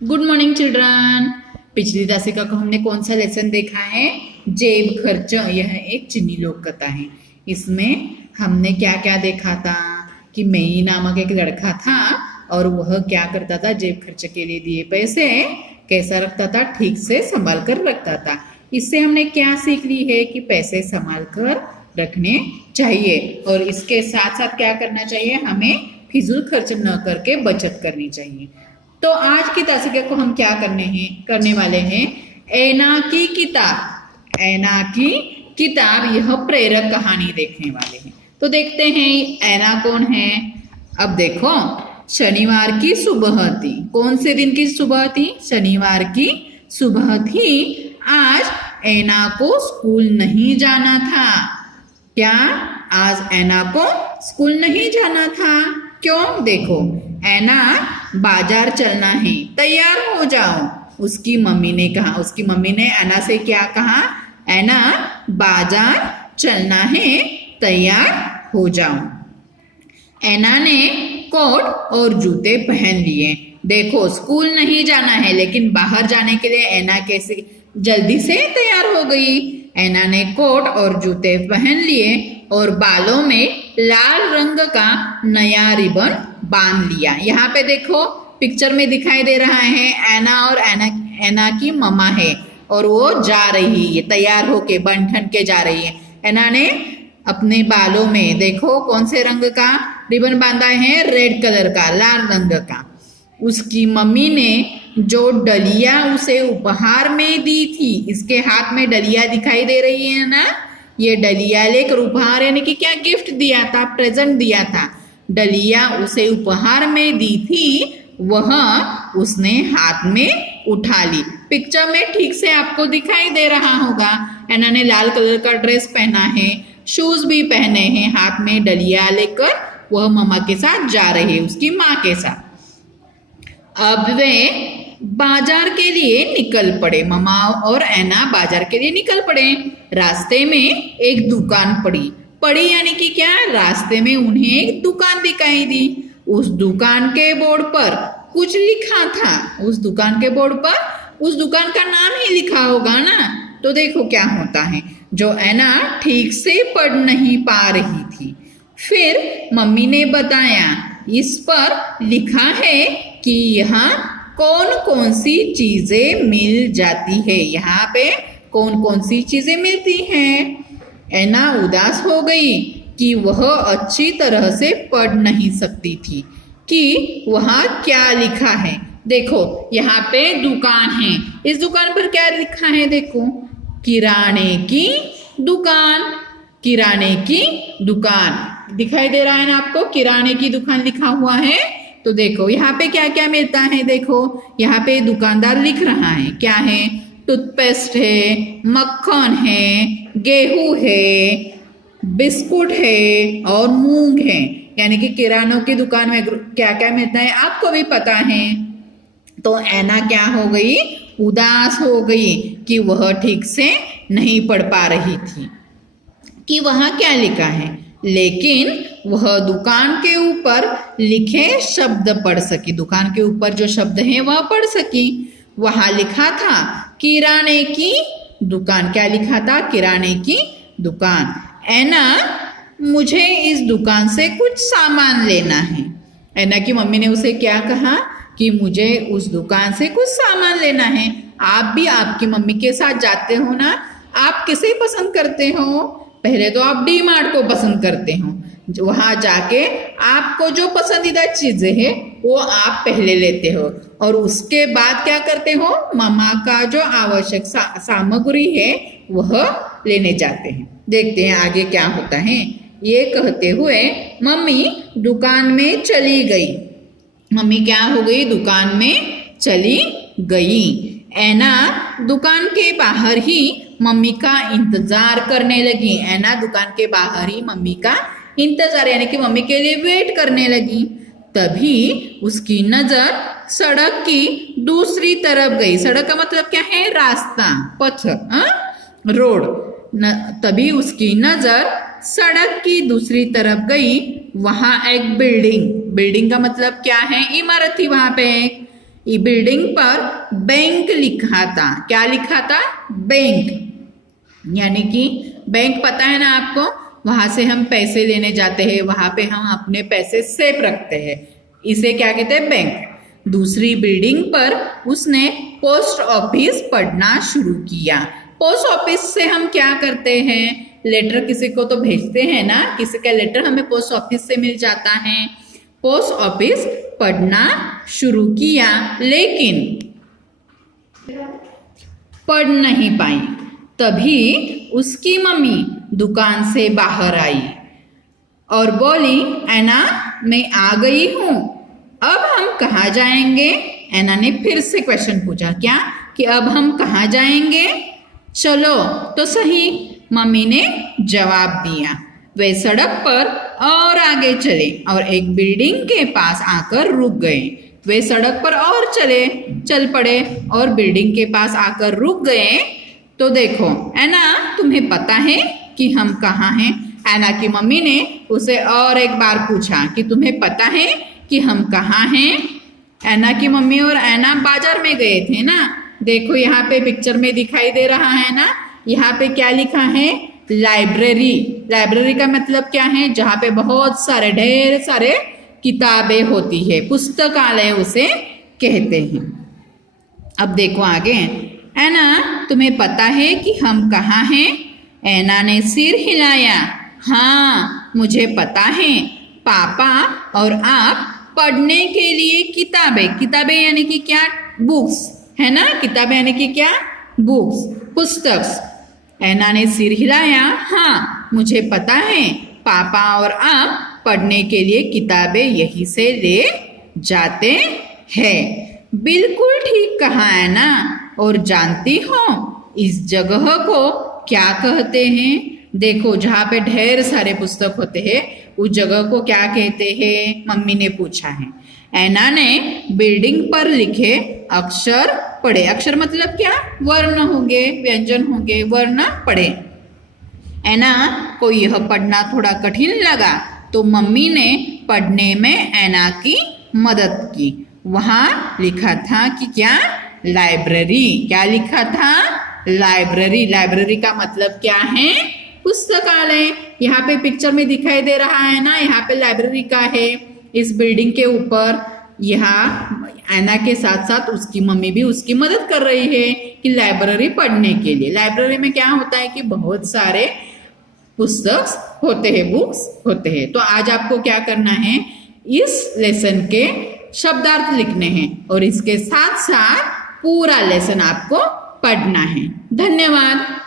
Good morning children. पिछली दासिका को हमने कौन सा लेसन देखा है? जेब खर्च। यह एक चीनी लोक कथा है। इसमें हमने क्या क्या देखा था कि मई नामक एक लड़का था और वह क्या करता था, जेब खर्च के लिए दिए पैसे कैसा रखता था, ठीक से संभाल कर रखता था। इससे हमने क्या सीख ली है कि पैसे संभाल कर रखने चाहिए और इसके साथ साथ क्या करना चाहिए, हमें फिजूल खर्च न करके बचत करनी चाहिए। तो आज की दासिका को हम क्या करने वाले हैं, ऐना की किताब। ऐना की किताब यह प्रेरक कहानी देखने वाले हैं। तो देखते हैं ऐना कौन है। अब देखो, शनिवार की सुबह थी। कौन से दिन की सुबह थी? शनिवार की सुबह थी। आज ऐना को स्कूल नहीं जाना था। क्या आज ऐना को स्कूल नहीं जाना था? क्यों? देखो, ऐना बाजार चलना है, तैयार हो जाओ, उसकी मम्मी ने कहा। उसकी मम्मी ने ऐना से क्या कहा? ऐना बाजार चलना है, तैयार हो जाओ। ऐना ने कोट और जूते पहन लिए। देखो, स्कूल नहीं जाना है लेकिन बाहर जाने के लिए ऐना कैसे जल्दी से तैयार हो गई। ऐना ने कोट और जूते पहन लिए और बालों में लाल रंग का नया रिबन बांध लिया। यहाँ पे देखो, पिक्चर में दिखाई दे रहा है ऐना और ऐना की मम्मा है और वो जा रही है, तैयार होके बन ठन के जा रही है। ऐना ने अपने बालों में देखो कौन से रंग का रिबन बांधा है, रेड कलर का, लाल रंग का। उसकी मम्मी ने जो डलिया उसे उपहार में दी थी, इसके हाथ में डलिया दिखाई दे रही है ना, ये डलिया लेकर उपहार यानी कि क्या गिफ्ट दिया था, प्रेजेंट दिया था। डलिया उसे उपहार में दी थी, वह उसने हाथ में उठा ली। पिक्चर में ठीक से आपको दिखाई दे रहा होगा। ऐना ने लाल कलर का ड्रेस पहना है, शूज भी पहने हैं, हाथ में डलिया लेकर वह मम्मा के साथ जा रही है, उसकी माँ के साथ। अब वे बाजार के लिए निकल पड़े। मम्मा और ऐना बाजार के लिए निकल पड़े। रास्ते में एक दुकान पड़ी यानी कि क्या, रास्ते में उन्हें एक दुकान दिखाई दी। उस दुकान के बोर्ड पर कुछ लिखा था। उस दुकान के बोर्ड पर उस दुकान का नाम ही लिखा होगा ना। तो देखो क्या होता है, जो ऐना ठीक से पढ़ नहीं पा रही थी, फिर मम्मी ने बताया, इस पर लिखा है कि यहाँ कौन कौन सी चीजें मिल जाती है, यहाँ पे कौन कौन सी चीजें मिलती हैं। ऐना उदास हो गई कि वह अच्छी तरह से पढ़ नहीं सकती थी कि वहाँ क्या लिखा है। देखो, यहाँ पे दुकान है, इस दुकान पर क्या लिखा है? देखो, किराने की दुकान। किराने की दुकान दिखाई दे रहा है ना आपको, किराने की दुकान लिखा हुआ है। तो देखो यहाँ पे क्या क्या मिलता है। देखो यहाँ पे दुकानदार लिख रहा है, क्या है? टूथपेस्ट है, मक्खन है, गेहूं है, बिस्कुट है और मूंग है। यानी कि किरानों की दुकान में क्या क्या मिलता है आपको भी पता है। तो ऐना क्या हो गई? उदास हो गई कि वह ठीक से नहीं पढ़ पा रही थी कि वहाँ क्या लिखा है, लेकिन वह दुकान के ऊपर लिखे शब्द पढ़ सकी। दुकान के ऊपर जो शब्द हैं वह पढ़ सकी। वहाँ लिखा था किराने की दुकान। क्या लिखा था? किराने की दुकान। ऐना, मुझे इस दुकान से कुछ सामान लेना है। ऐना की मम्मी ने उसे क्या कहा कि मुझे उस दुकान से कुछ सामान लेना है। आप भी आपकी मम्मी के साथ जाते हो ना, आप किसे पसंद करते हो? पहले तो आप डी मार्ट को पसंद करते हो। वहां जाके आपको जो पसंदीदा चीजें हैं वो आप पहले लेते हो और उसके बाद क्या करते हो, मम्मा का जो आवश्यक सामग्री है वह लेने जाते हैं। देखते हैं आगे क्या होता है। ये कहते हुए मम्मी दुकान में चली गई। मम्मी क्या हो गई? दुकान में चली गई। ऐना दुकान के बाहर ही मम्मी का इंतजार करने लगी। ऐना दुकान के बाहर ही मम्मी का इंतजार यानी कि मम्मी के लिए वेट करने लगी। तभी उसकी नजर सड़क की दूसरी तरफ गई। सड़क का मतलब क्या है? रास्ता, पथ, रोड। तभी उसकी नजर सड़क की दूसरी तरफ गई। वहां एक बिल्डिंग का मतलब क्या है? इमारत थी। वहां पे एक बिल्डिंग पर बैंक लिखा था। क्या लिखा था? बैंक। यानी कि बैंक पता है ना आपको, वहां से हम पैसे लेने जाते हैं, वहां पे हम अपने पैसे सेफ रखते हैं, इसे क्या कहते हैं? बैंक। दूसरी बिल्डिंग पर उसने पोस्ट ऑफिस पढ़ना शुरू किया। पोस्ट ऑफिस से हम क्या करते हैं? लेटर किसी को तो भेजते हैं ना, किसी का लेटर हमें पोस्ट ऑफिस से मिल जाता है। पोस्ट ऑफिस पढ़ना शुरू किया, लेकिन पढ़ नहीं पाई। तभी उसकी मम्मी दुकान से बाहर आई और बोली, ऐना मैं आ गई हूं, अब हम कहाँ जाएंगे? ऐना ने फिर से क्वेश्चन पूछा। क्या? कि अब हम कहाँ जाएंगे? चलो तो सही, मम्मी ने जवाब दिया। वे सड़क पर और आगे चले और एक बिल्डिंग के पास आकर रुक गए। वे सड़क पर और चल पड़े और बिल्डिंग के पास आकर रुक गए। तो देखो, ऐना तुम्हें पता है कि हम कहाँ हैं? ऐना की मम्मी ने उसे और एक बार पूछा कि तुम्हें पता है कि हम कहाँ हैं? ऐना की मम्मी और ऐना बाजार में गए थे ना। देखो यहाँ पे पिक्चर में दिखाई दे रहा है ना, यहाँ पे क्या लिखा है? लाइब्रेरी। लाइब्रेरी का मतलब क्या है? जहाँ पे बहुत सारे ढेर सारे किताबें होती है, पुस्तकालय उसे कहते हैं। अब देखो आगे, ऐना तुम्हें पता है कि हम कहाँ हैं? ऐना ने सिर हिलाया। हाँ, मुझे पता है, पापा और आप पढ़ने के लिए किताबें यानी कि क्या? बुक्स है ना। किताबें यानी कि क्या? बुक्स, पुस्तक। ऐना ने सिर हिलाया। हाँ, मुझे पता है, पापा और आप पढ़ने के लिए किताबें यहीं से ले जाते हैं। बिल्कुल ठीक कहा है ना। और जानती हो इस जगह को क्या कहते हैं? देखो, जहाँ पे ढेर सारे पुस्तक होते हैं उस जगह को क्या कहते हैं? मम्मी ने पूछा है। ऐना ने बिल्डिंग पर लिखे अक्षर पढ़े। अक्षर मतलब क्या? वर्ण होंगे, व्यंजन होंगे, वर्ण पढ़े। ऐना को यह पढ़ना थोड़ा कठिन लगा तो मम्मी ने पढ़ने में ऐना की मदद की। वहां लिखा था कि क्या? लाइब्रेरी। क्या लिखा था? लाइब्रेरी। लाइब्रेरी का मतलब क्या है? पुस्तकालय। यहाँ पे पिक्चर में दिखाई दे रहा है ना, यहाँ पे लाइब्रेरी का है। इस बिल्डिंग के ऊपर यहाँ ऐना के साथ साथ उसकी मम्मी भी उसकी मदद कर रही है कि लाइब्रेरी पढ़ने के लिए। लाइब्रेरी में क्या होता है कि बहुत सारे पुस्तक होते हैं, बुक्स होते हैं। तो आज आपको क्या करना है? इस लेसन के शब्दार्थ लिखने हैं और इसके साथ साथ पूरा लेसन आपको पढ़ना है। धन्यवाद।